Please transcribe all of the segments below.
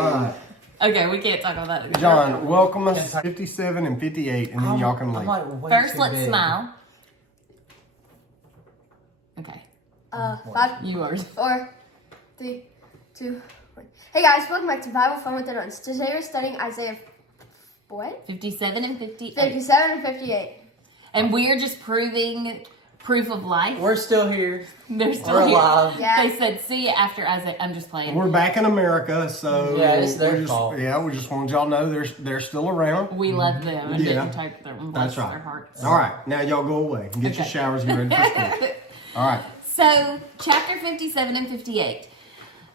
right. Okay, we can't talk about that. John, welcome us 57 and 58, and then y'all can leave. First, let's smile. Okay. 5, Yours. 4, 3, 2, 1. Hey guys, welcome back to Bible Fun with the Runs. Today we're studying Isaiah 57 and 58. 57 and 58. And we are just proving proof of life. We're still here. They're still We're here. alive. Yeah. They said, see you after Isaiah. I'm just playing. We're back in America, so Yeah, it's their we're just, fault. Yeah, we just wanted y'all to know they're still around. We love them and Yeah. didn't take them. Bless That's right. their hearts. All right, now y'all go away and get your Okay. showers and get ready for school. All right. So, chapter 57 and 58.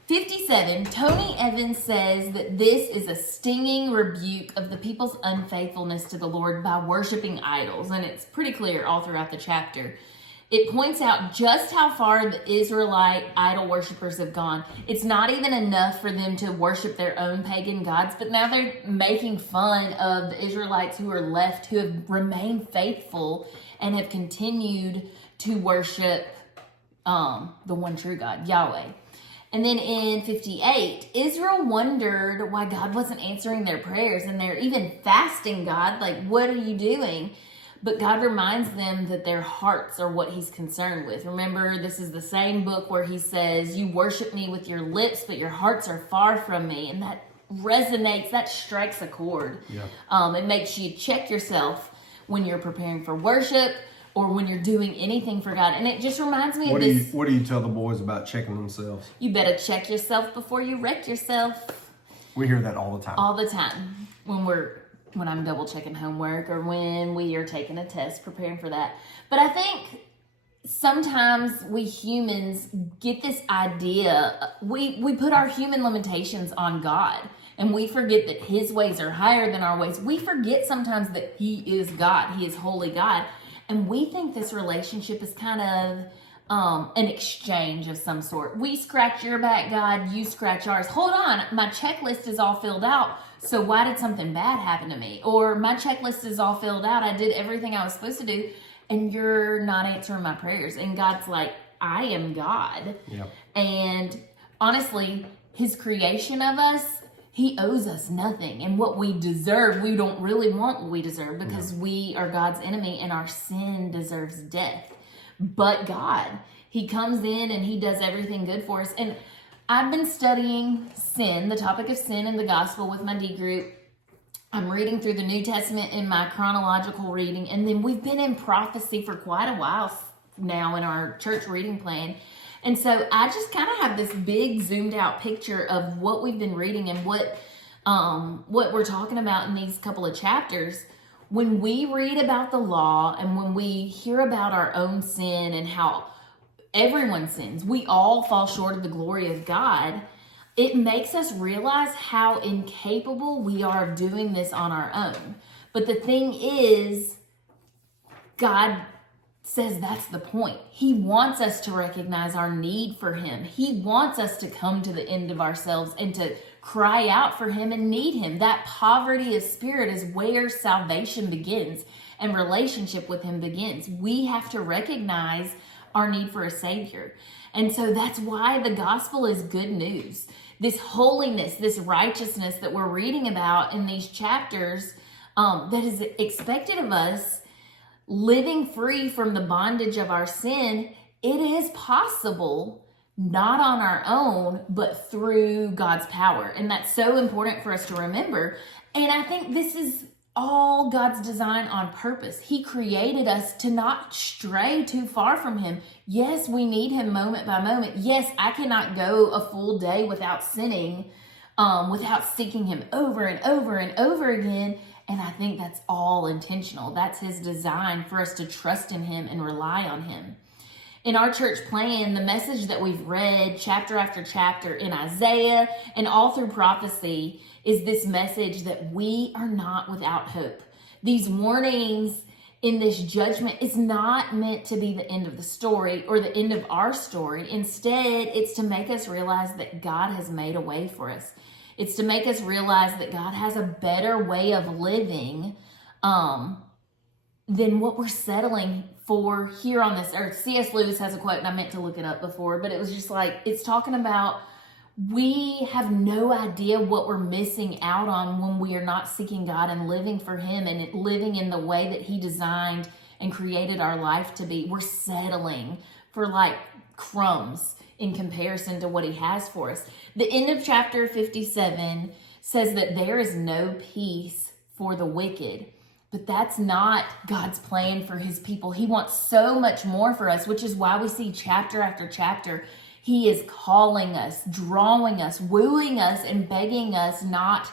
57, Tony Evans says that this is a stinging rebuke of the people's unfaithfulness to the Lord by worshiping idols. And it's pretty clear all throughout the chapter. It points out just how far the Israelite idol worshipers have gone. It's not even enough for them to worship their own pagan gods, but now they're making fun of the Israelites who are left, who have remained faithful and have continued to worship the one true God, Yahweh. And then in 58, Israel wondered why God wasn't answering their prayers, and they're even fasting God, like, what are you doing? But God reminds them that their hearts are what he's concerned with. Remember, this is the same book where he says, you worship me with your lips, but your hearts are far from me. And that resonates, that strikes a chord. Yeah. It makes you check yourself when you're preparing for worship or when you're doing anything for God. And it just reminds me of this. What do you tell the boys about checking themselves? You better check yourself before you wreck yourself. We hear that all the time. All the time when I'm double checking homework or when we are taking a test, preparing for that. But I think sometimes we humans get this idea, we put our human limitations on God, and we forget that his ways are higher than our ways. We forget sometimes that he is God, he is holy God, and we think this relationship is kind of an exchange of some sort. We scratch your back, God, you scratch ours. Hold on, my checklist is all filled out, so why did something bad happen to me? Or my checklist is all filled out, I did everything I was supposed to do, and you're not answering my prayers. And God's like, I am God. Yep. And honestly, his creation of us, he owes us nothing. And what we deserve, we don't really want what we deserve because we are God's enemy and our sin deserves death. But God, he comes in and he does everything good for us. And I've been studying sin, the topic of sin in the gospel with my D group. I'm reading through the New Testament in my chronological reading. And then we've been in prophecy for quite a while now in our church reading plan. And so I just kind of have this big zoomed out picture of what we've been reading and what we're talking about in these couple of chapters. When we read about the law and when we hear about our own sin and how everyone sins, we all fall short of the glory of God, it makes us realize how incapable we are of doing this on our own. But the thing is, God says that's the point. He wants us to recognize our need for him. He wants us to come to the end of ourselves and to cry out for him and need him. That poverty of spirit is where salvation begins and relationship with him begins. We have to recognize our need for a savior. And so that's why the gospel is good news. This holiness, this righteousness that we're reading about in these chapters that is expected of us, living free from the bondage of our sin, it is possible, not on our own, but through God's power. And that's so important for us to remember. And I think this is all God's design on purpose. He created us to not stray too far from him. Yes, we need him moment by moment. Yes, I cannot go a full day without sinning, without seeking him over and over and over again. And I think that's all intentional. That's his design for us to trust in him and rely on him. In our church plan, the message that we've read chapter after chapter in Isaiah and all through prophecy is this message that we are not without hope. These warnings in this judgment is not meant to be the end of the story or the end of our story. Instead, it's to make us realize that God has made a way for us. It's to make us realize that God has a better way of living than what we're settling for here on this earth. C.S. Lewis has a quote, and I meant to look it up before, but it was just like, it's talking about we have no idea what we're missing out on when we are not seeking God and living for Him and living in the way that He designed and created our life to be. We're settling for like crumbs in comparison to what He has for us. The end of chapter 57 says that there is no peace for the wicked. But that's not God's plan for His people. He wants so much more for us, which is why we see chapter after chapter, He is calling us, drawing us, wooing us, and begging us not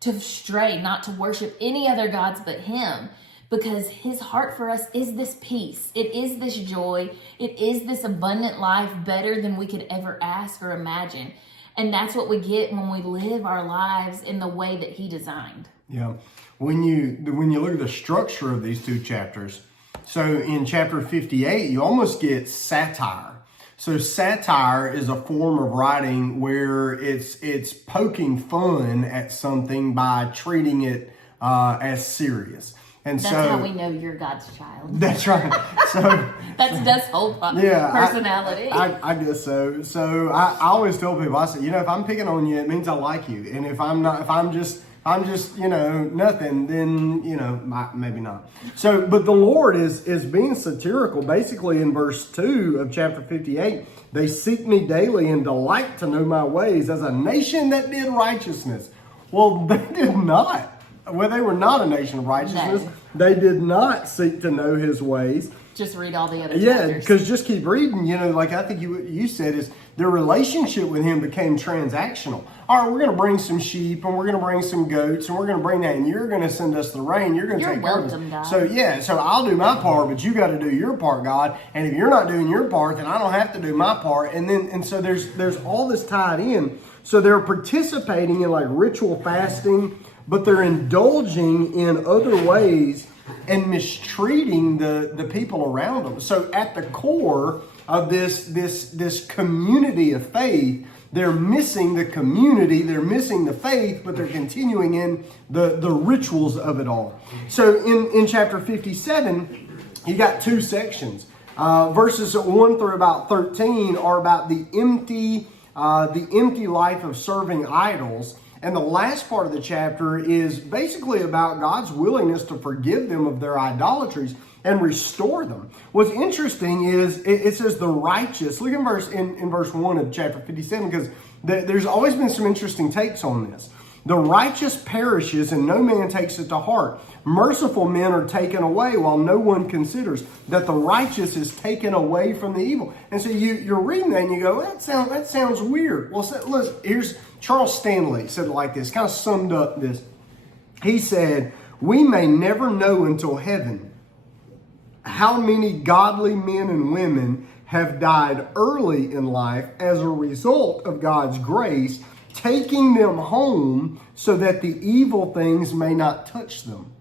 to stray, not to worship any other gods but Him. Because His heart for us is this peace. It is this joy. It is this abundant life, better than we could ever ask or imagine. And that's what we get when we live our lives in the way that He designed. Yeah. When you look at the structure of these two chapters, so in chapter 58, you almost get satire. So satire is a form of writing where it's poking fun at something by treating it as serious. And That's so, how we know you're God's child. That's right. So That's Dust's whole personality. I guess so. So I always tell people, I say, if I'm picking on you, it means I like you. And if I'm just nothing, then, maybe not. So, but the Lord is being satirical. Basically in verse 2 of chapter 58, they seek me daily and delight to know my ways as a nation that did righteousness. Well, they did not. Well, they were not a nation of righteousness. No. They did not seek to know His ways. Just read all the other Yeah, chapters. because just keep reading, like I think you said, is their relationship with Him became transactional. All right, we're going to bring some sheep and we're going to bring some goats and we're going to bring that and you're going to send us the rain. You're going to take care of welcome, God. So I'll do my part, but you got to do your part, God. And if you're not doing your part, then I don't have to do my part. And so there's all this tied in. So they're participating in like ritual fasting, but they're indulging in other ways and mistreating the people around them. So at the core of this community of faith, they're missing the community, they're missing the faith, but they're continuing in the rituals of it all. So in chapter 57, you got two sections. Verses 1 through about 13 are about the empty life of serving idols. And the last part of the chapter is basically about God's willingness to forgive them of their idolatries and restore them. What's interesting is it says the righteous. Look in verse 1 of chapter 57, because there's always been some interesting takes on this. The righteous perishes and no man takes it to heart. Merciful men are taken away while no one considers that the righteous is taken away from the evil. And so you're reading that and you go, that sounds weird. Well, listen, here's Charles Stanley said it like this, kind of summed up this. He said, we may never know until heaven how many godly men and women have died early in life as a result of God's grace taking them home so that the evil things may not touch them.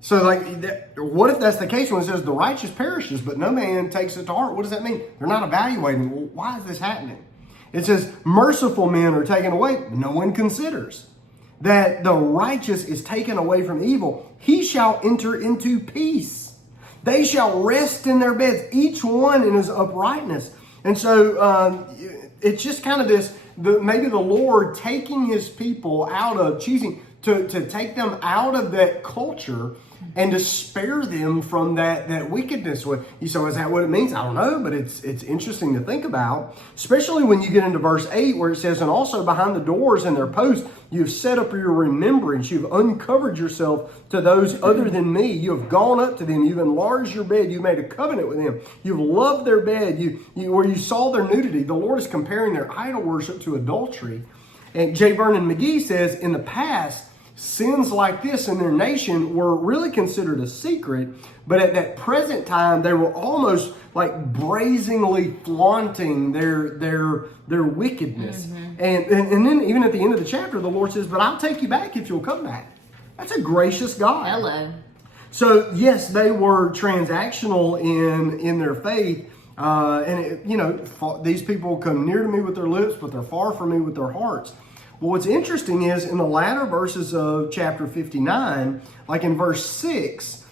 So what if that's the case when it says the righteous perishes, but no man takes it to heart? What does that mean? They're not evaluating, well, why is this happening? It says merciful men are taken away, but no one considers that the righteous is taken away from evil. He shall enter into peace. They shall rest in their beds, each one in his uprightness. And so it's just kind of this, maybe the Lord taking His people out of, choosing to take them out of that culture and to spare them from that wickedness. So is that what it means? I don't know, but it's interesting to think about, especially when you get into verse 8 where it says, and also behind the doors and their posts, you've set up your remembrance. You've uncovered yourself to those other than me. You have gone up to them. You've enlarged your bed. You've made a covenant with them. You've loved their bed. Where you saw their nudity. The Lord is comparing their idol worship to adultery. And J. Vernon McGee says, in the past, sins like this in their nation were really considered a secret, but at that present time, they were almost like brazenly flaunting their wickedness. Mm-hmm. And then even at the end of the chapter, the Lord says, but I'll take you back if you'll come back. That's a gracious God. Hello. So yes, they were transactional in their faith. These people come near to me with their lips, but they're far from me with their hearts. Well, what's interesting is in the latter verses of chapter 59, like in verse 6,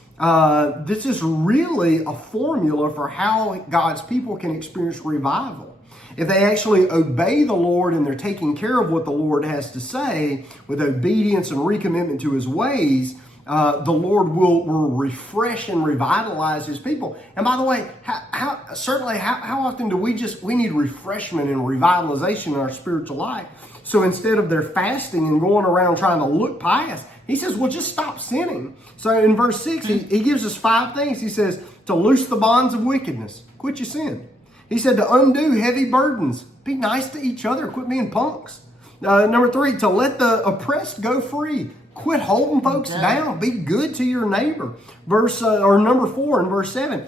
this is really a formula for how God's people can experience revival. if they actually obey the Lord and they're taking care of what the Lord has to say with obedience and recommitment to his ways, the Lord will refresh and revitalize his people. And by the way, how often do we need refreshment and revitalization in our spiritual life? So instead of their fasting and going around trying to look pious, he says, well, just stop sinning. So in verse 6, he gives us 5 things. He says, to loose the bonds of wickedness, quit your sin. He said to undo heavy burdens, be nice to each other, quit being punks. Number 3, to let the oppressed go free. Quit holding folks down. Be good to your neighbor. Number 4 in verse 7.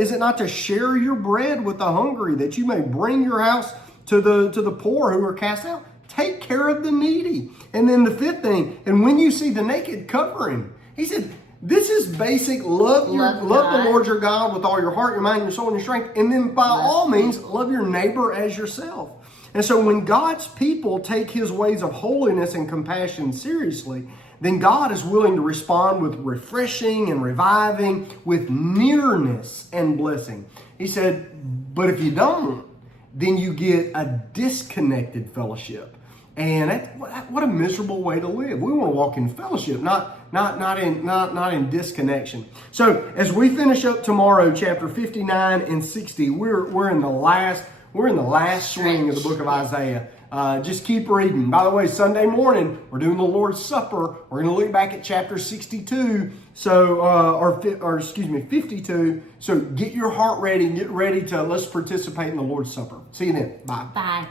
Is it not to share your bread with the hungry, that you may bring your house to the poor who are cast out? Take care of the needy. And then the 5th thing, and when you see the naked, cover him. He said, this is basic. Love the Lord your God with all your heart, your mind, your soul, and your strength. And then by all means, love your neighbor as yourself. And so when God's people take his ways of holiness and compassion seriously, then God is willing to respond with refreshing and reviving, with nearness and blessing. He said, but if you don't, then you get a disconnected fellowship. And what a miserable way to live. We want to walk in fellowship, not in disconnection. So as we finish up tomorrow, chapter 59 and 60, we're in the last swing of the book of Isaiah. Just keep reading. By the way, Sunday morning, we're doing the Lord's Supper. We're going to look back at chapter 62, 52. So get your heart ready. Get ready let's participate in the Lord's Supper. See you then. Bye. Bye.